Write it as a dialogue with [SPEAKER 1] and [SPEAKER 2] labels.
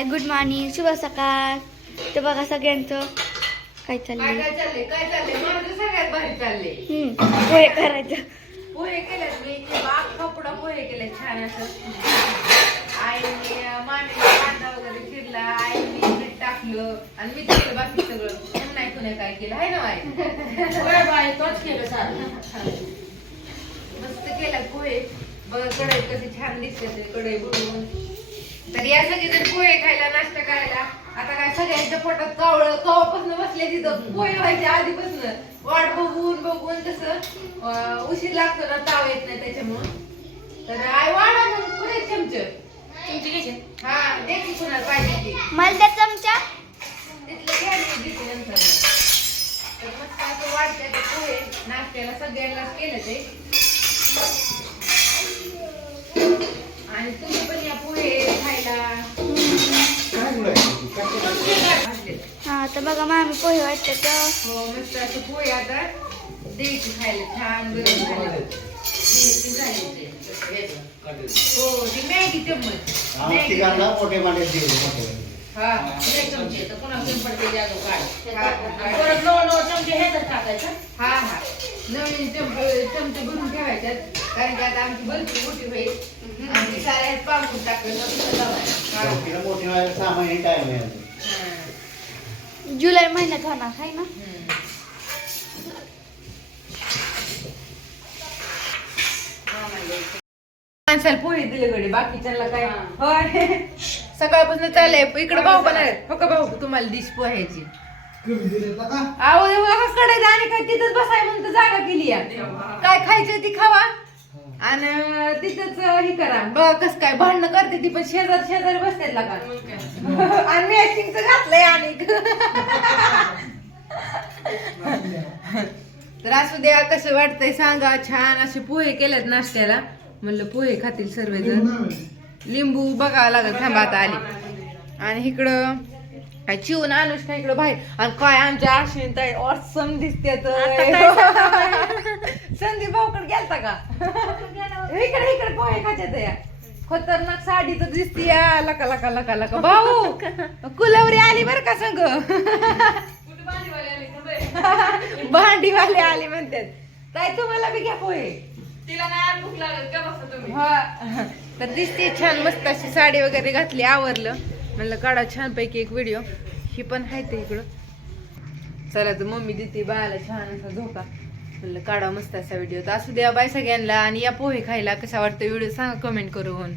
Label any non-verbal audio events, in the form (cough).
[SPEAKER 1] Hi good morning शुभ सकाळ. तर बघा सगळ्यांचं काय
[SPEAKER 2] काय
[SPEAKER 1] चाललंय?
[SPEAKER 2] काय चाललंय? काय चाललंय? माझं सगळ्यात भारी चाललंय.
[SPEAKER 1] हम्म पोहे करायचं.
[SPEAKER 2] पोहे केलेत मी. बाग कपडा पोहे केले छान असं. आईने मांडीला कांदा वगैरे चिरला आईने मीठ टाकलं आणि मी केलं बाकी सगळं. कोण नाही कोणी काय केलं. आहे ना आई
[SPEAKER 3] बाय तोच केलं सारं
[SPEAKER 2] मस्त केला पोहे. बघ कढई कशी छान दिसते ते कढई बुडवून. तर या सगळेजण पोहे खायला नाश्ता करायला. आता काय सगळ्यांच्या पोटात कावळ कवापासून बसले तिथं. पोहे व्हायचे आधीपासून. वाट बघून बघून कसं उशीर लागतो ना ताव येत नाही त्याच्यामुळं. तर आई वाढा मग पुढे चमच.
[SPEAKER 3] तुमची कशी
[SPEAKER 2] हा दे की कुणाला पाहिजे ते.
[SPEAKER 1] मला त्या चमचा.
[SPEAKER 2] तिथलं घ्या मी देते नंतर तर मस्त असं वाटते ते पोहे. नाश्त्याला सगळ्यांनाच केलं ते. आणि तुम्ही पण या पोहे खायला भाजलेत.
[SPEAKER 1] हा तर बघा मामी पोहे वाटतं
[SPEAKER 2] हो मस्त असे पोहे आता द्यायची खायला. छान गरम झाले ती झाली ते. हो ती मॅगी चम्मच. मॅगी
[SPEAKER 4] मोठे
[SPEAKER 2] हा
[SPEAKER 3] एक चमचे तर पुन्हा पिंपळ ते जागो काढ.
[SPEAKER 2] हा, हा.
[SPEAKER 3] परत नऊ नऊ चमचे तर टाकायचं.
[SPEAKER 2] हा हा. नवीन चमचे चमचे भरून ठेवायच्यात कारण की आता आमची भरपूर मोठी होईल आमची साऱ्या पांघरून टाकलं.
[SPEAKER 4] मोठे टाइम आहे.
[SPEAKER 1] जुलै महिन्यात होणार आहे ना।
[SPEAKER 2] हम्म. माणसाला पोहे दिले गडे बाकीच्याला काय?
[SPEAKER 3] हा.
[SPEAKER 2] होय. सकाळपासून चाललंय इकडे भाऊ पण आहेत. हो का भाऊ? तुम्हाला डिश पोह्याची. अहो एवढं कडे आणि काय तिथंच बसाय म्हणून जागा केली या. काय खायचं ती खावा. आणि तिथंच हे करा. बघ कस काय भांडणं करते ती पण शेजार शेजारी बसते लागा (laughs) आणि मॅचिंगच घातलंय आणि. (laughs) तर असू द्या कसं वाटतंय सांगा. छान असे पोहे केलेत नाश्त्याला. म्हणलं पोहे खातील सर्वजण. लिंबू बघावं लागत थांबा आता आली. आणि इकडं काय चिवून अनुष्का इकडं बाहेर? आणि काय आमच्या आश्विन ताई ऑसम दिसते संदीप भाऊकडे गेलता का? इकडे इकडे पोहे खात्यात या खतरनाक साडी तर दिसती या लका लका लका लका. भाऊ कुलवरी आली बर का संग? भांडीवाले आले म्हणतात ताई तुम्हाला बी घ्या पोहे.
[SPEAKER 3] तिला नाही भूक लागत का बसता तुम्ही?
[SPEAKER 2] हा. तर दिसते छान मस्त अशी साडी वगैरे घातली आवरलं. म्हणलं काढा छान पैकी एक व्हिडिओ ही पण आहे ते इकडं. चला तर मम्मी देते बाळाला छान असा झोका. म्हणलं काढा मस्त असा व्हिडिओ तर असू द्या बाय सगळ्यांना. आणि या पोहे खायला कसा वाटतं व्हिडिओ सांगा कमेंट करून.